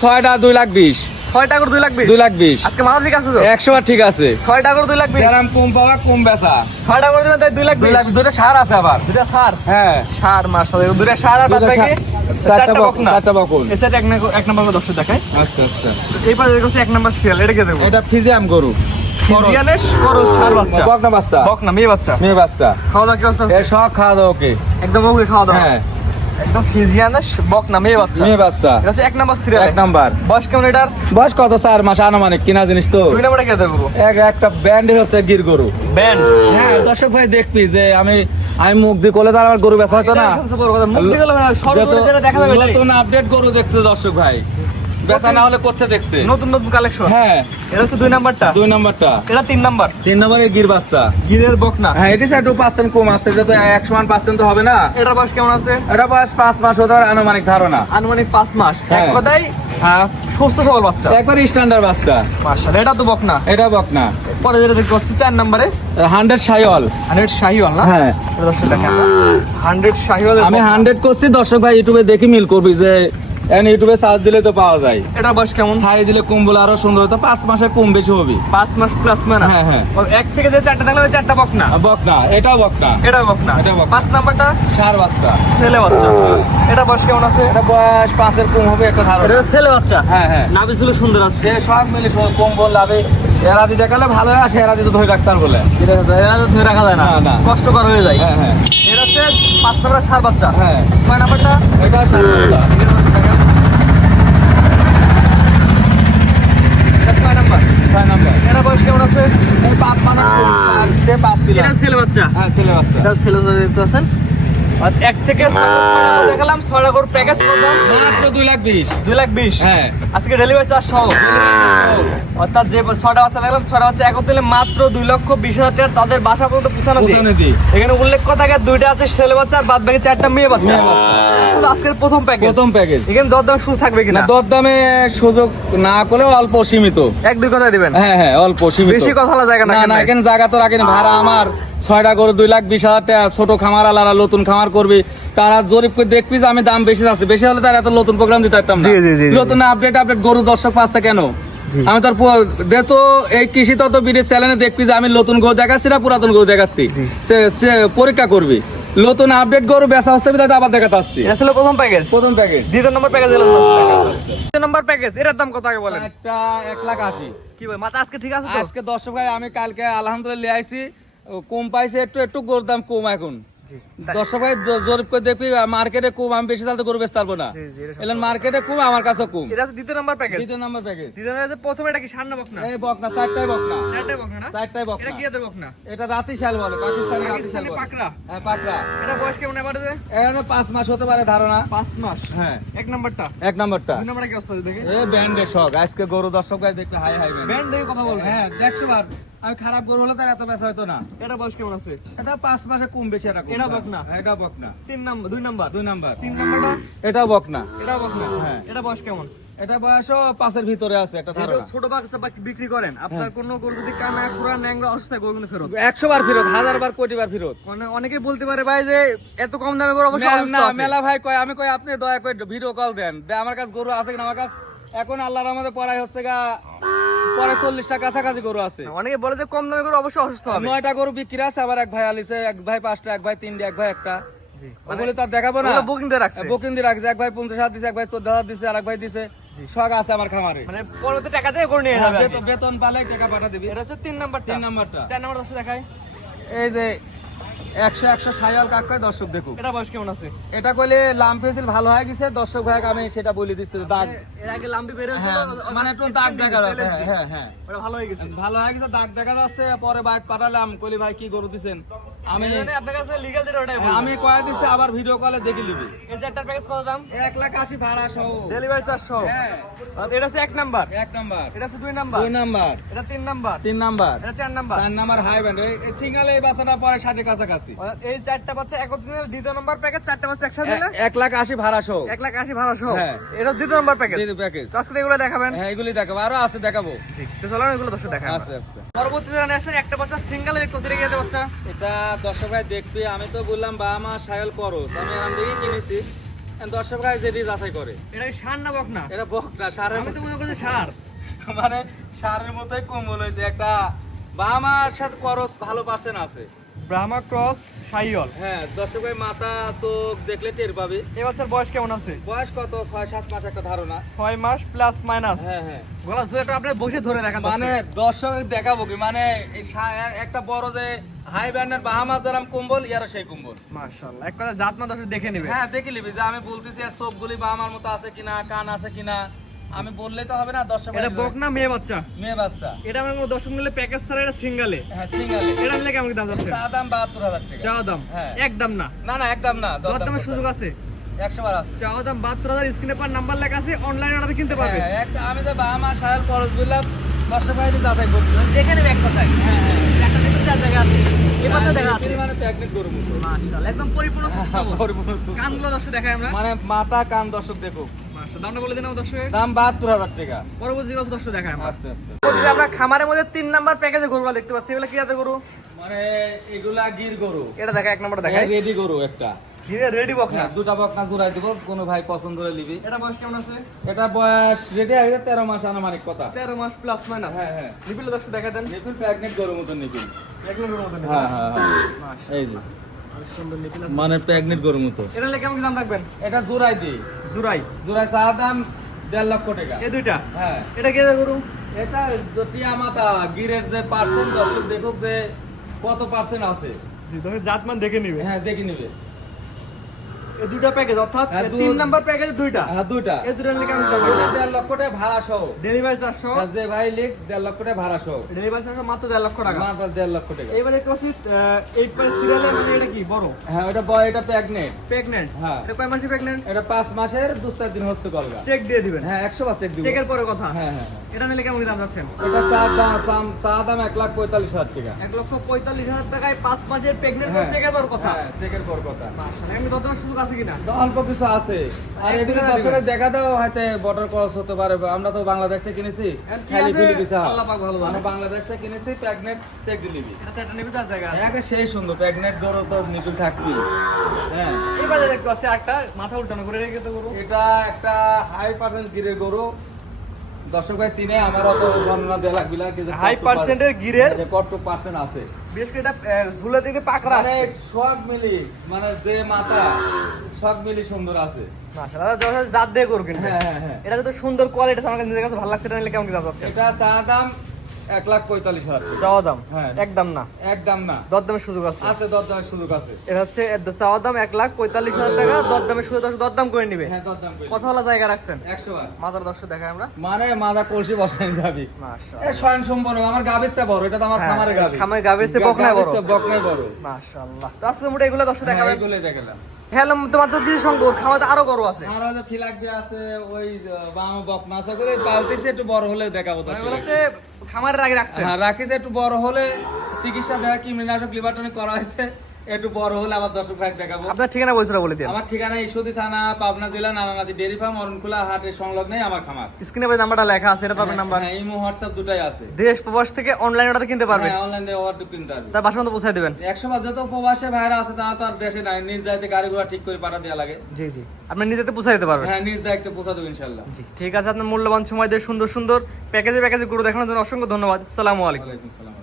ছয়টা 2,20,000 6 টাকা করে 2,20,000 2,20,000 আজকে মাল ঠিক আছে তো 100 ঠিক আছে 6 টাকা করে 2,20,000 গ্রাম কম পাওয়া কম বেচা 6 টাকা করে দিবেন তাই 2,20,000 দুটো সার আছে আবার দুটা সার হ্যাঁ সার মাশাআল্লাহ দুটা সার আর বাদ বাকি চারটা বকনা চারটা বকন এসে এক নম্বর দর্শক দেখাই আচ্ছা আচ্ছা এইবার দেখছি এক নম্বর সিরিয়াল এটা কে দেবো এটা ফিজিয়াম গরু ফিজিয়ানের করস সার বাচ্চা বকনা বাচ্চা বকনা মেয়ে বাচ্চা খাওয়া দাওয়া কি অবস্থা এ সব খাওয়া দাওয়া ওকে একদম ওকে খাওয়া দাওয়া হ্যাঁ একদম ফিজিয়ানের বকনা মেয়ে বাচ্চা এটা হচ্ছে এক নম্বর সিরিয়াল এক নাম্বার বয়স কেমন এটার বয়স কত 4 মাস আনুমানিক কিনা জিনিস তো দুই নম্বরে কে দেবো একটা ব্যান্ডের হচ্ছে গির গরু ব্যান্ড হ্যাঁ দর্শক ভাই দেখবি যে আমি মুখ দিয়ে কোলে তার আমার গরু বেচা হতো না নতুন আপডেট গরু দেখতে দর্শক ভাই বেচা না হলে করতে দেখছে নতুন নতুন কালেকশন হ্যাঁ এটা হচ্ছে দুই নাম্বারটা এটা 3 নাম্বার 3 নম্বরের গির বাচ্চা গিরের বকনা হ্যাঁ এটা একটু 5% কম আছে যত 100% তো হবে না এটার বয়স কেমন আছে এটা বয়স 5 মাস হতে পারে আনুমানিক ধারণা আনুমানিক 5 মাস এক হ্যাঁ। কথাই সুস্থ সবল বাচ্চা একবার স্ট্যান্ডার্ড বাচ্চা মাশাআল্লাহ এটা তো বকনা এটা বকনা পরে যেটা দেখতে পাচ্ছি 4 নম্বরে 100 শাহিওয়াল 100 শাহিওয়াল না হ্যাঁ এটা দর্শক দেখেন 100 শাহিওয়াল আমি 100 করছি দর্শক ভাই ইউটিউবে দেখি মিল করবি যে এখন ইউটিউবে সার্চ দিলে তো পাওয়া যায় এটা বয়স কেমন ছাড়ি দিলে কম বলে আরো সুন্দর হতো 5 মাসের কম বেশি হবে 5 মাস প্লাস মানে হ্যাঁ হ্যাঁ এক থেকে যে চারটা থাকলে চারটা বকনা বকনা এটাও বকনা এটা বকনা এটা বকনা। 5 নাম্বারটা সার বাচ্চা ছেলে বাচ্চা এটা বয়স কেমন আছে এটা বয়স 5 এর কম হবে একটা ধারণা এটা ছেলে বাচ্চা হ্যাঁ হ্যাঁ নাভি ছিল সুন্দর আছে সে সব মিলে কম বল লাভে এরাদি দেখালে ভালো হয় আসে এরাদি তো ধরে ডাক্তার বলে এটা ধরে রাখা যায় না না, না। কষ্টকর হয়ে যায় হ্যাঁ হ্যাঁ এটা হচ্ছে 5 নাম্বার সার বাচ্চা হ্যাঁ 6 নাম্বারটা এটা সার বাচ্চা এটা 6 নাম্বার 6 নাম্বার এটা বয়স কেমন আছে এই 5 মানে 5 এটা পিলার ছেলে বাচ্চা হ্যাঁ ছেলে বাচ্চা এটা ছেলে বাচ্চা দেখতে পাচ্ছেন আর এক থেকে 6 দেখালাম 6 করে প্যাকেজ করলাম মাত্র 2,20,000 2,20,000 হ্যাঁ আজকে ডেলিভারি চার্জ সহ অর্থাৎ যে 6টা বাচ্চা দেখলাম 6টা বাচ্চা একত্রে দিলে মাত্র 2,20,000 টাকা তাদের বাসা পর্যন্ত পৌঁছানো দিই এখানে উল্লেখ কথা থাকে দুইটা আছে ছেলে বাচ্চা আর বাদ বাকি 4টা মেয়ে বাচ্চা মেয়ে বাচ্চা। আসলে আজকের প্রথম প্যাকেজ এখানে দরদাম শুরু থাকবে কিনা না দরদামে সুযোগ না করলেও অল্প সীমিত এক দুই কথা দিবেন হ্যাঁ হ্যাঁ অল্প সীমিত বেশি কথা বলা জায়গা না না না এখানে জায়গা তো রাখেনি ভাড়া আমার 6টা করে 2,20,000 টাকা ছোট খামার আলারা নতুন খামার করবি তারা জরিপ করে দেখবি যে আমি দাম বেশি আছে বেশি হলে তারা এত নতুন প্রোগ্রাম দিতে পারতাম না জি, জি, জি, জি। নতুন আপডেট গরু দর্শক পাচ্ছে কেন আমি তার তো এই কৃষি তত্ত্ব বিডির চ্যানেলে দেখবি যে আমি নতুন গরু দেখাচ্ছি না পুরাতন গরু দেখাচ্ছি সে পরীক্ষা করবি নতুন আপডেট গরু বেচা হচ্ছে বিধায় আবার দেখাতে আসছি এটা ছিল প্রথম প্যাকেজ প্রথম প্যাকেজ দ্বিতীয় নম্বর প্যাকেজ হলো দ্বিতীয় নম্বর প্যাকেজ এটার দাম কত আগে বলেন একটা 1,80,000 কি ভাই মাথা আজকে ঠিক আছে তো আজকে দর্শক ভাই আমি কালকে আলহামদুলিল্লাহ আইছি কম পাইছে একটু গরুর দাম কম এখন দর্শক ভাই জরিপ করে দেখবি মার্কেটে কম আমি বেশি চালতে গরু বেচতে পারবো না এলেন মার্কেটে কম আমার কাছে কম এটা হচ্ছে দ্বিতীয় নম্বর প্যাকেজ দ্বিতীয় নম্বর প্যাকেজ দ্বিতীয় নম্বর প্রথমে এটা কি সার না বকনা এই বকনা 4টাই বকনা চারটাই বকনা না 4টাই বকনা এটা কি এদের বকনা এটা রাতি শাল বলে পাকিস্তানি রাতি শাল বলে পাকড়া হ্যাঁ পাকড়া এটা বয়স কেমন এবারে যে এখানে 5 মাস হতে পারে ধারণা 5 মাস হ্যাঁ এক নাম্বারটা এক নম্বরটা দুই নাম্বারটা কি অবস্থা দেখে এ ব্যান্ডের শখ আজকে গরু দর্শক ভাই দেখতে হাই হাই ব্যান্ড দেখে কথা বলবে হ্যাঁ দেখছো বার আমি খারাপ গরু হলে তার এত বেচা হতো না এটা বয়স কেমন আছে এটা 5 মাসে কম বেশি এটা এটা বকনা? এটা বকনা তিন নাম্বার দুই নাম্বার 2 নাম্বার তিন নাম্বারটা এটা বকনা এটা বকনা হ্যাঁ। এটা বয়স কেমন এটা বয়সও 5 এর ভিতরে আছে একটা যেহেতু ধারণা ছোট বাচ্চা বিক্রি করেন আপনার কোনো গরু যদি কানা খুরা ন্যাংরা অবস্থায় গরু কিন্তু ফেরত 100 বার ফেরত 1000 বার কোটি বার ফেরত মানে অনেকেই বলতে পারে ভাই যে এত কম দামে গরু অবশ্যই অসুস্থ না আছে। মেলা ভাই কয় আমি কই আপনি দয়া করে ভিডিও কল দেন আমার কাছে গরু আছে কিনা আমার কাছে এখন আল্লাহর রহমতে পড়াই হচ্ছে গা পরে 40টা কাছাকাছি গরু আছে অনেকে বলে যে কম দামে গরু অবশ্যই অসুস্থ হবে 9টা গরু বিক্রি আছে আবার এক ভাই আলিছে এক ভাই 5টা এক ভাই 3টা এক ভাই একটা জি ওগুলো তার দেখাবো না বুকিং দিয়ে রাখছে বুকিং দিয়ে রাখছে এক ভাই 50,000 দিছে এক ভাই 14,000 দিছে আর এক ভাই দিছে শখ আছে আমার খামারে মানে পরবর্তী টাকা দিয়ে গরু নিয়ে যাবে আর কি। বেতন পালে টাকা পাঠা দিবি এটা হচ্ছে 3 নাম্বারটা 3 নাম্বারটা 4 নাম্বার দশে দেখাই এই যে 100 সাইয়াল কাকায় দর্শক দেখুক এটা বয়স কেমন আছে এটা কইলে লাম পেন্সিল ভালো হয়ে গেছে দর্শক ভাই আমি সেটা বলে দিচ্ছি দাগ এর আগে লাম্বি বের হয়েছিল হ্যাঁ, মানে একটু দাগ দেখা যাচ্ছে হ্যাঁ হ্যাঁ ওটা ভালো হয়ে গেছে ভালো হয়ে গেছে দাগ দেখা যাচ্ছে পরে বাইক পাঠালাম কইলি ভাই কি গরু দিছেন আমি মানে আপনার কাছে লিগ্যাল যেটা ওটাই আমি কয়ে দিচ্ছি আবার ভিডিও কলে দেখে নিবি এই চারটার প্যাকেজ কত দাম 1,80,000 ভাড়া সহ ডেলিভারি চার্জ সহ হ্যাঁ আর এটা হচ্ছে 1 নাম্বার এক নাম্বার এটা হচ্ছে 2 নাম্বার 2 নাম্বার এটা 3 নাম্বার 3 নাম্বার এটা 4 নাম্বার 4 নাম্বার হাই ব্যান্ড এই সিঙ্গেল এই বাসাটা পরে 60 এর কাছাকাছি এই চারটা বাচ্চা একত্রে নিলে দ্বিতীয় নাম্বার প্যাকেজ চারটা বাচ্চা একসাথে দিলে 1,80,000 ভাড়া সহ 1,80,000 ভাড়া সহ হ্যাঁ। এটা দ্বিতীয় নাম্বার প্যাকেজ এই প্যাকেজ আজকে এগুলো দেখাবেন হ্যাঁ এগুলি দেখাবো আরো আছে দেখাবো জি তো চলুন এগুলো দর্শক দেখান আছে আছে পরবর্তীতে জানা আসেন একটা বাচ্চা সিঙ্গেল একটু সিরে গিয়ে বাচ্চা এটা দর্শক ভাই দেখবি আমি তো বললাম বা আমার সায়ল করস আমি এখান থেকে কিনেছি দর্শক ভাই যেটি যাচাই করে এটা কি ষাঁড় না বকনা? এটা বক না, সারের আমি তো মনে করছি ষাঁড়। মানে সারের মতোই কম্বল হয়েছে একটা। বামার সাথে করস ভালো পার্সেন্ট আছে। ব্রাহ্মা ক্রস শাহিওয়াল। হ্যাঁ দর্শক ভাই মাথা চোখ দেখলে টের পাবে। এই বাচ্চার বয়স কেমন আছে? বয়স কত 6-7 মাস একটা ধারণা। 6 মাস প্লাস মাইনাস। হ্যাঁ হ্যাঁ গলা জোড়াটা আপনি বসে ধরে দেখান। মানে দর্শক দেখাবো কি মানে এই একটা বড় যে হাই ব্যান্ডের বাহামা জারাম কম্বল ইয়ারও সেই কম্বল। মাশাআল্লাহ, এক কথা জাত মান দর্শক দেখে নেবে। হ্যাঁ দেখে নিবি যে আমি বলতেছি আর চোখগুলি বাহামার মতো আছে কিনা, কান আছে কিনা আমি বললেই তো হবে না। দর্শক এটা বক না মেয়ে বাচ্চা? মেয়ে বাচ্চা। এটা আমার কোনো দর্শক মিলে প্যাকেজ ছাড়া এটা সিঙ্গেলে। হ্যাঁ সিঙ্গেল। এটা নিলে কেমন দাম যাচ্ছে? চা দাম 72,000 টাকা। চাওয়া দাম হ্যাঁ। একদম না? না না একদম না, দরদামের সুযোগ আছে? 100 বার আছে। চাওয়া দাম 72,000, স্ক্রিনে পার নাম্বার লেখা আছে, অনলাইনে অর্ডার কিনতে পারবে। হ্যাঁ একটা আমি তো বাহামা সাহেব খরচ বললাম, দর্শক ভাই যাচাই করতে দেখে নেবে এক কথায়। হ্যাঁ হ্যাঁ একটা কিন্তু চার জায়গা আছে, এই পাশে দেখা আছে। মানে প্যাকেট গরু মতো মাশাআল্লাহ, একদম পরিপূর্ণ সুস্থ সবল। পরিপূর্ণ সুস্থ। কানগুলো দর্শক দেখাই আমরা। মানে মাথা কান দর্শক দেখো। মাশাআল্লাহ, দামটা বলে দিন আমার দর্শক। দাম 72,000 টাকা। পরবর্তী জিনিস দর্শক দেখাই আমরা। আচ্ছা আচ্ছা প্রতিদিন আমরা খামারের মধ্যে 3 নাম্বার প্যাকেজে গরুগুলো দেখতে পাচ্ছি। এগুলো কি জাতের গরু? মানে এগুলা গির গরু। এটা দেখা এক নাম্বার দেখাই। রেডি গরু একটা। ধীরে রেডি বক না? হ্যাঁ দুটা বকনা জোড়াই দিব, কোনো ভাই পছন্দ হলে নিবি। এটা বয়স কেমন আছে? এটা বয়স রেডি আছে 13 মাস আনুমানিক কথা। 13 মাস প্লাস মাইনাস। হ্যাঁ হ্যাঁ নিপিল দর্শক দেখা দেন। নিপিল প্রেগনেন্ট গরুর মতন নিপিল। এক নম্বরের মতো নিপিল। হ্যাঁ হ্যাঁ হ্যাঁ এই যে সুন্দর নিপিল। মানে প্রেগনেন্ট গরুর মতো। এটা নিলে কেমন দাম রাখবেন? এটা জোড়াই দিই। জুরাই জোড়াই চা দাম 1.5 লক্ষ টাকা। এই দুইটা? হ্যাঁ এটা কি গরু? এটা টিয়া মাতা গিরের যে পার্সেন্ট দর্শক দেখুক যে কত পার্সেন্ট আছে। জি, তুমি জাতমান দেখে নিবে। হ্যাঁ দেখে নিবে। এই দুইটা প্যাকেজ অর্থাৎ হ্যাঁ, 3 নাম্বার প্যাকেজ দুইটা। হ্যাঁ দুইটা। এই দুইটা নিলে কেমন দাম? 1.5 লক্ষ টাকা ভাড়া সহ। ডেলিভারি 400, আর যে ভাই লিখ 1.5 লক্ষ টাকা ভাড়া সহ। ডেলিভারি 400 মাত্র 1.5 লক্ষ টাকা। মাত্র 1.5 লক্ষ টাকা। এইবার দেখতে পাচ্ছি 8 পার সিরিয়ালে, মানে এটা কি বড়? হ্যাঁ ওটা বয়, এটা প্রেগনেন্ট। প্রেগন্যান্ট? হ্যাঁ। এটা কয় মাসে প্রেগন্যান্ট? এটা 5 মাসের 2-4 দিন হচ্ছে কলগা। চেক দিয়ে দিবেন? হ্যাঁ 100 বার চেক দিব। চেকের পরে কথা। হ্যাঁ হ্যাঁ এটা নিলে কেমন দাম যাচ্ছেন? এটা চা দাম 1,45,000 টাকা। 1,45,000 টাকায় 5 মাসের প্রেগন্যান্ট হ্যাঁ। চেকের পর কথা। হ্যাঁ চেকের পর কথা। মাশাআল্লাহ, এমনি দরদামের সুযোগ আছে কিনা? অল্প কিছু আছে। আর এক এদিকে দুটা দর্শকের দিবেন। দেখা দাও হয়তো বর্ডার ক্রস হতে পারে। আমরা তো বাংলাদেশ থেকে কিনেছি, আর কি খালি আছে? ফিলি দিছে। আল্লাহ পাক ভালো জানে। আমরা বাংলাদেশ থেকে কিনেছি, প্রেগনেন্ট চেক দিলিবি। এটা তো একটা নিবে 4 জায়গা আছে। একে সেই সুন্দর প্রেগনেন্ট গরু তো নিকুল থাকবি। হ্যাঁ এবার দেখতে পাচ্ছি একটা মাথা উল্টানো করে রেখে গরু। এটা একটা হাই পার্সেন্ট গিরের গরু। দর্শক ভাই চিনে, আমার অত বর্ণনা দেওয়া লাগবে না। হাই পার্সেন্টের গিরের কত পার্সেন্ট আছে বেশ করে এটা ঝুলা থেকে পাকড়া মানে আছে। সব মিলি, মানে যে মাথা সব মিলি সুন্দর আছে। মাশাআল্লাহ, যত জাত দিয়ে গরু কিনবে। হ্যাঁ হ্যাঁ হ্যাঁ এটা যত সুন্দর কোয়ালিটি আমার কাছে নিজের কাছে ভালো লাগছে। এটা নিলে কেমন দাম যাচ্ছে? এটা চা দাম 1,45,000 টাকা। চাওয়া দাম? হ্যাঁ। একদম না? একদম না, দরদামের সুযোগ আছে? আছে দরদামের সুযোগ আছে। এটা হচ্ছে চাওয়া দাম 1,45,000 টাকা, দরদামের সুযোগ আছে, দরদাম করে নিবে। হ্যাঁ দরদাম করি। কথা বলা জায়গা রাখছেন? 100 বার। মাজার দর্শক দেখাই আমরা। মানে মাজা কলসি বসাই যাবি। মাশাআল্লাহ, এ স্বয়ং সম্পন্ন। আমার গাবের চেয়ে বড়, এটা তো আমার হ্যাঁ, খামারে গাবি। খামারে গাভীর চেয়ে বকনায় বড়। বকনায় বড়। মাশাআল্লাহ, তো আজকে মোটা এগুলো দর্শক দেখাবেন। এগুলোই দেখালাম। হ্যালো, মাত্র কিছু সংখ্যক খামারে আরো গরু আছে। আর হয়তো ফিলাকবি আছে, ওই বাম বকনা আছে করে পালতেছে, একটু বড় হলে দেখাবো এগুলো দর্শক। হচ্ছে খামারের আগে রাখছেন? হ্যাঁ রাখিস, একটু বড় হলে চিকিৎসা দেখা কি মৃণাশক লিভারটনিক করা হয়েছে, একটু বড় হলে আবার দর্শক ভাই দেখাবো। আপনার ঠিকানা বলছিল বলে দিন। আমার ঠিকানা ঈশ্বরদী থানা, পাবনা জেলা, নারায়ণাদি ডেয়ারি ফার্ম, অরণকুলা হাটের সংলগ্নেই আমার খামার। স্ক্রিনে ভাই নাম্বারটা লেখা আছে, এটা পাবেন নাম্বার। হ্যাঁ ইমো হোয়াটসঅ্যাপ দুটাই আছে। দেশ প্রবাস থেকে অনলাইন অর্ডার কিনতে পারবে? হ্যাঁ অনলাইনে অর্ডার কিনতে পারবে। তার বাসা মতো পৌঁছায় দেবেন? 100 বার যত প্রবাসে ভাইরা আছে তারা তো আর দেশে নাই, নিজ দায়িত্বে গাড়ি ঘোড়া ঠিক করে পাঠা দেওয়া লাগে। জি জি, আপনি নিজেতে পৌঁছায় দিতে পারবেন? হ্যাঁ নিজ দায়িত্বে পৌঁছা দেবো ইনশাল্লাহ। জি ঠিক আছে, আপনার মূল্যবান সময় দিয়ে সুন্দর সুন্দর প্যাকেজে প্যাকেজে গরু দেখানোর জন্য অসংখ্য ধন্যবাদ। আসসালামু আলাইকুম। ওয়ালাইকুম আসসালাম।